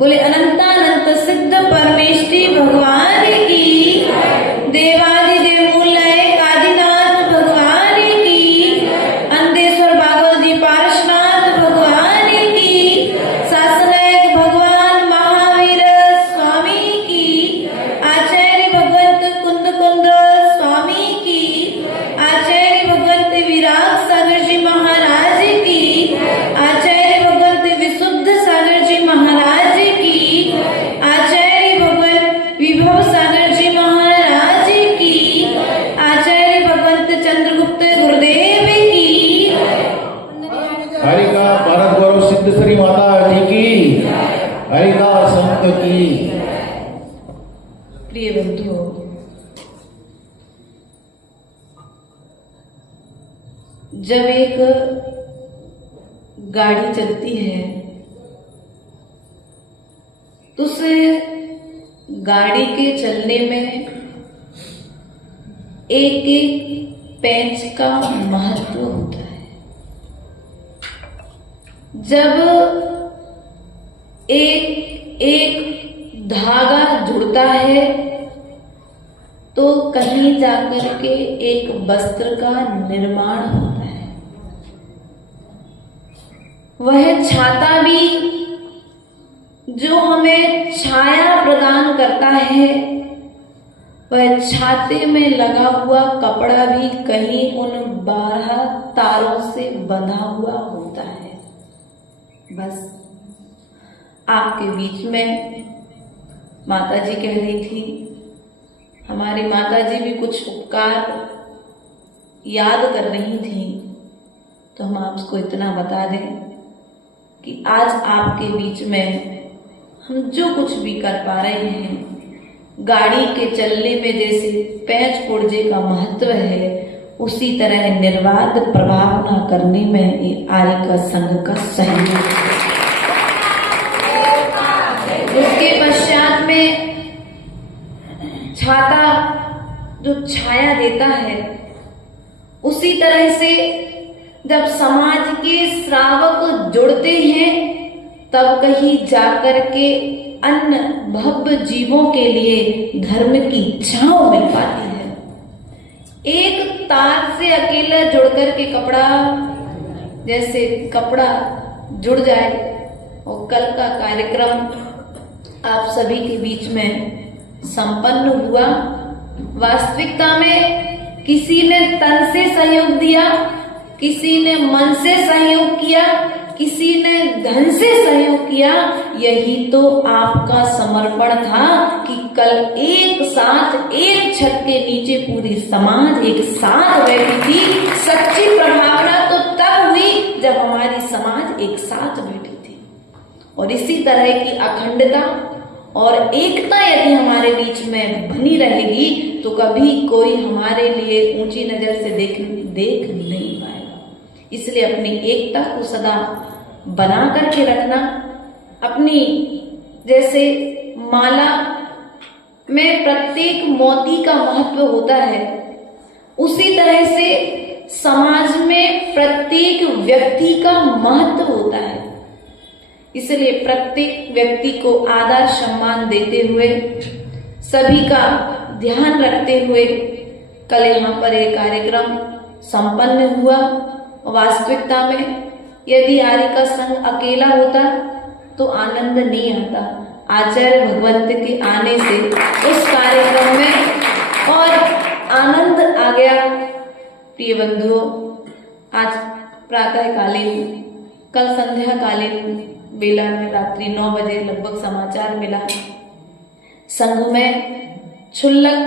बोले अनंतानंत सिद्ध परमेष्ठी भगवान की, देवादिदेव मूलनायक आदिनाथ भगवान की, अंधेश्वर भागवत जी पार्श्वनाथ भगवान की, शासनायक भगवान महावीर स्वामी की, आचार्य भगवंत कुंद कुंद स्वामी की, आचार्य भगवंत विराग सागर जी महाराज की, आचार्य भगवंत विशुद्ध सागर जी महाराज की, आचार्य भगवंत विभव सागर जी महाराज की, आचार्य भगवंत चंद्रगुप्त गुरुदेव की। हरि का भारत गौरव सिद्ध श्री माता जी की, हरि का संत की। प्रिय बंधुओं, जब एक गाड़ी चलती है तो उस गाड़ी के चलने में एक एक पेंच का महत्व होता है। जब एक एक धागा जुड़ता है तो कहीं जाकर के एक वस्त्र का निर्माण होता है। वह छाता भी जो हमें छाया प्रदान करता है, वह छाते में लगा हुआ कपड़ा भी कहीं उन 12 तारों से बंधा हुआ होता है। बस आपके बीच में माता जी कह रही थी, हमारी माता जी भी कुछ उपकार याद कर रही थी, तो हम आपको इतना बता दें कि आज आपके बीच में हम जो कुछ भी कर पा रहे हैं, गाड़ी के चलने में जैसे पैंच पुर्जे का महत्व है, उसी तरह निर्वाध प्रभावना करने में ये आर्य संघ का सहयोग है। उसके पश्चात में छाता जो छाया देता है, उसी तरह से जब समाज के श्रावक जुड़ते हैं तब कहीं जाकर के अन्य भव्य जीवों के लिए धर्म की छांव मिल पाती है। एक तार से अकेला जुड़कर के कपड़ा, जैसे कपड़ा जुड़ जाए और कल का कार्यक्रम आप सभी के बीच में संपन्न हुआ। वास्तविकता में किसी ने तन से सहयोग दिया, किसी ने मन से सहयोग किया, किसी ने धन से सहयोग किया। यही तो आपका समर्पण था कि कल एक साथ एक छत के नीचे पूरी समाज एक साथ बैठी थी। सच्ची प्रभावना तो तब हुई जब हमारी समाज एक साथ बैठी थी। और इसी तरह की अखंडता और एकता यदि हमारे बीच में बनी रहेगी तो कभी कोई हमारे लिए ऊंची नजर से देख नहीं पाएगा। इसलिए अपनी एकता को सदा बना करके रखना। अपनी जैसे माला में प्रत्येक मोती का महत्व होता है, उसी तरह से समाज में प्रत्येक व्यक्ति का महत्व होता है। इसलिए प्रत्येक व्यक्ति को आदर सम्मान देते हुए, सभी का ध्यान रखते हुए कल यहाँ पर एक कार्यक्रम संपन्न हुआ। वास्तविकता में यदि आर्य का संघ अकेला होता तो आनंद नहीं आता। आचार्य भगवंत के आने से उस कार्यक्रम में और आनंद आ गया। प्रिय बंधुओं, आज प्रातःकालीन, कल संध्याकालीन बेला में रात्रि 9 बजे लगभग समाचार मिला, संघ में क्षुल्लक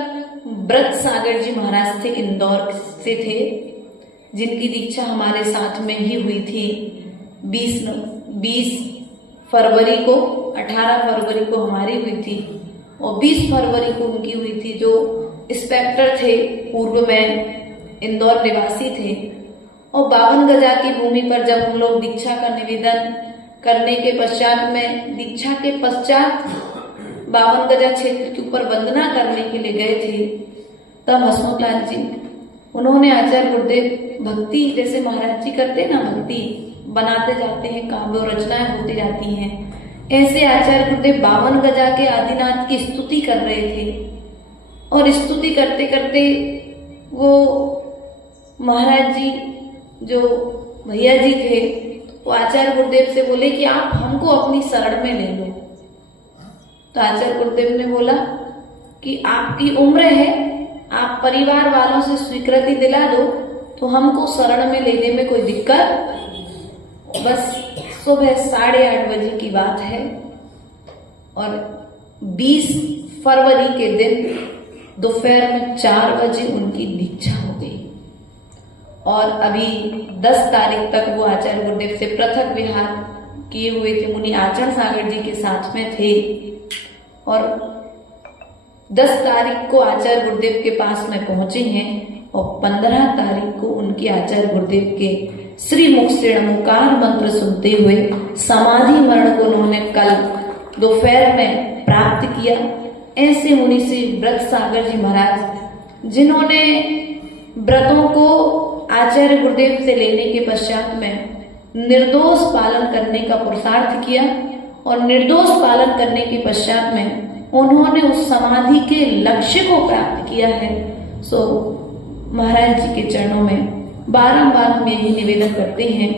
व्रत सागर जी महाराज थे, इंदौर से थे, जिनकी दीक्षा हमारे साथ में ही हुई थी 20 फरवरी को। 18 फरवरी को हमारी हुई थी और 20 फरवरी को उनकी हुई थी। जो इंस्पेक्टर थे, पूर्व में इंदौर निवासी थे, और 52 गजा की भूमि पर जब हम लोग दीक्षा का निवेदन करने के पश्चात में, दीक्षा के पश्चात 52 गजा क्षेत्र के ऊपर वंदना करने के लिए गए थे, तब हसमुख लाल जी उन्होंने आचार्य गुरुदेव भक्ति जैसे महाराज जी करते ना, भक्ति बनाते जाते हैं, काव्य रचनाएं होती जाती हैं, ऐसे आचार्य गुरुदेव 52 गजा के आदिनाथ की स्तुति कर रहे थे और स्तुति करते करते वो महाराज जी जो भैया जी थे वो आचार्य गुरुदेव से बोले कि आप हमको अपनी शरण में ले लो। तो आचार्य गुरुदेव ने बोला कि आपकी उम्र है, आप परिवार वालों से स्वीकृति दिला दो तो हमको शरण में लेने में कोई दिक्कत। बस सुबह 8:30 बजे की बात है और 20 फरवरी के दिन दोपहर में 4 बजे उनकी दीक्षा हो गई और अभी 10 तारीख तक वो आचार्य गुरुदेव से पृथक विहार किए हुए थे, मुनि आचरण सागर जी के साथ में थे और 10 तारीख को आचार्य गुरुदेव के पास में पहुंचे हैं और 15 तारीख को उनके आचार्य गुरुदेव के श्री मुख से ओंकार मंत्र सुनते हुए समाधि मरण को उन्होंने कल दोपहर में प्राप्त किया। ऐसे मुनि श्री व्रत सागर जी महाराज जिन्होंने व्रतों को आचार्य गुरुदेव से लेने के पश्चात में निर्दोष पालन करने का पुरुषार्थ किया और निर्दोष पालन करने के पश्चात में उन्होंने उस समाधि के लक्ष्य को प्राप्त किया है। सो महाराज जी के चरणों में बारंबार हम यही निवेदन करते हैं,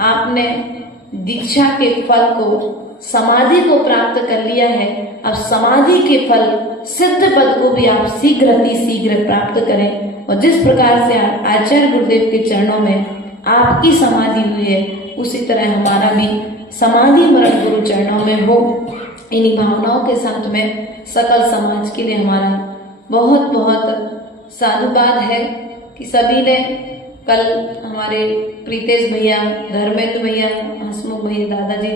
आपने दीक्षा के फल को समाधि को प्राप्त कर लिया है, अब समाधि के फल सिद्ध पद को भी आप शीघ्र अति शीघ्र प्राप्त करें और जिस प्रकार से आचार्य गुरुदेव के चरणों में आपकी समाधि हुई है उसी तरह हमारा भी समाधि मरण गुरु चरणों में हो। इन्हीं भावनाओं के साथ में सकल समाज के लिए हमारा बहुत बहुत साधुवाद है कि सभी ने कल हमारे प्रीतेश भैया, धर्मेंद्र भैया, हसमुख भैया, दादाजी,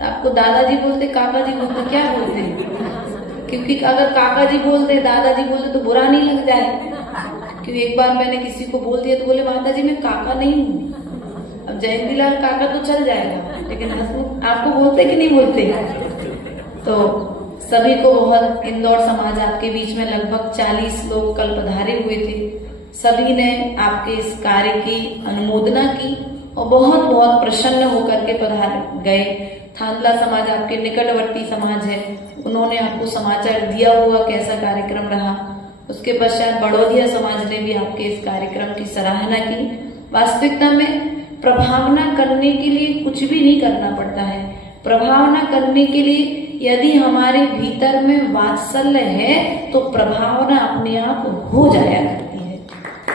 आपको दादाजी बोलते काका जी बोलते क्या बोलते हैं? क्योंकि अगर काका जी बोलते दादाजी बोलते तो बुरा नहीं लग जाए, क्योंकि एक बार मैंने किसी को बोल दिया तो बोले माता जी मैं काका नहीं हूँ। अब जयंतीलाल काका तो चल जाएगा लेकिन हसमुख आपको बोलते कि नहीं बोलते? तो सभी को बहुत, इंदौर समाज आपके बीच में लगभग 40 लोग कल पधारे हुए थे, सभी ने आपके इस कार्य की अनुमोदना की और बहुत बहुत प्रसन्न होकर के पधार गए। थानला समाज आपके निकटवर्ती समाज है, उन्होंने आपको समाचार दिया हुआ कैसा कार्यक्रम रहा। उसके पश्चात बड़ौदिया समाज ने भी आपके इस कार्यक्रम की सराहना की। वास्तविकता में प्रभावना करने के लिए कुछ भी नहीं करना पड़ता है, प्रभावना करने के लिए यदि हमारे भीतर में वात्सल्य है तो प्रभावना अपने आप हो जाया करती है।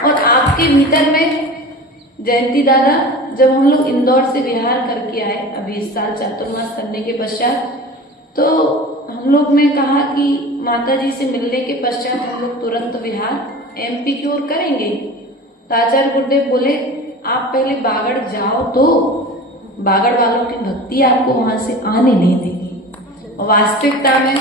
और आपके भीतर में जयंती दादा, जब हम लोग इंदौर से विहार करके आए अभी इस साल चातुर्मास करने के पश्चात, तो हम लोग ने कहा कि माता जी से मिलने के पश्चात हम लोग तुरंत विहार एमपी की ओर करेंगे। तो आचार्य गुरुदेव बोले आप पहले बागड़ जाओ तो बागड़ वालों की भक्ति आपको वहां से आने नहीं देगी। और वास्तविकता में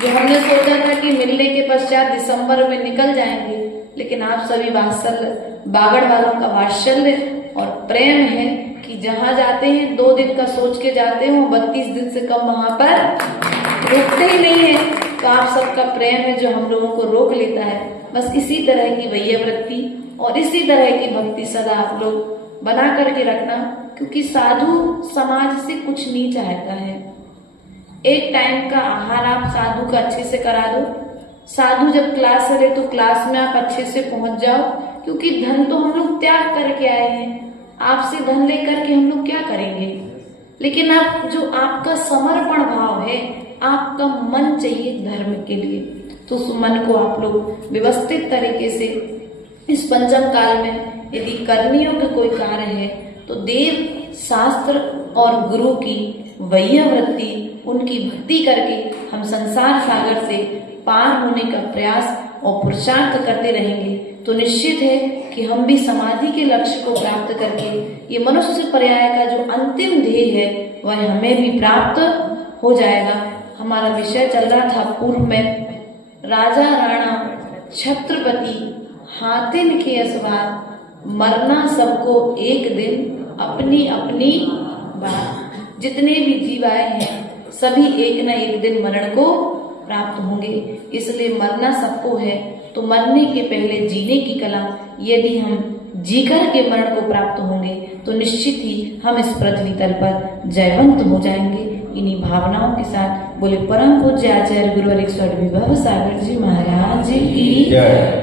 जो हमने सोचा था कि मिलने के पश्चात दिसंबर में निकल जाएंगे, लेकिन आप सभी वात्सल्य, बागड़ वालों का वात्सल्य और प्रेम है कि जहां जाते हैं 2 दिन का सोच के जाते हो, 32 दिन से कम वहां पर रुकते ही नहीं है। तो आप सबका प्रेम है जो हम लोगों को रोक लेता है। बस इसी तरह की वैयवृत्ति और इसी तरह की भक्ति सदा आप लोग बना करके रखना, क्योंकि साधु समाज से कुछ नहीं चाहता है। एक टाइम का आहार आप साधु का अच्छे से करा दो, साधु जब क्लास ले तो क्लास में आप अच्छे से पहुंच जाओ, क्योंकि धन तो हम लोग त्याग करके आए हैं, आपसे धन लेकर के हम लोग क्या करेंगे। लेकिन आप जो आपका समर्पण भाव है, आपका मन चाहिए धर्म के लिए, तो उस मन को आप लोग व्यवस्थित तरीके से इस पंचम काल में यदि करने योग्य कोई कार्य है तो देव शास्त्र और गुरु की वैयवृत्ति, उनकी भक्ति करके हम संसार सागर से पार होने का प्रयास और पुरुषार्थ करते रहेंगे तो निश्चित है कि हम भी समाधि के लक्ष्य को प्राप्त करके ये मनुष्य पर्याय का जो अंतिम ध्येय है वह हमें भी प्राप्त हो जाएगा। हमारा विषय चल रहा था पूर्व में, राजा राणा छत्रपति हाथिन के असवार, मरना सबको एक दिन अपनी अपनी बात। जितने भी जीव आए हैं सभी एक न एक दिन मरण को प्राप्त होंगे, इसलिए मरना सबको है तो मरने के पहले जीने की कला यदि हम जीकर के मरण को प्राप्त होंगे तो निश्चित ही हम इस पृथ्वी तल पर जयवंत हो जाएंगे। इन्हीं भावनाओं के साथ बोले परम पूज्य आचार्य गुरुवर 108 विभव सागर जी महाराज की जय।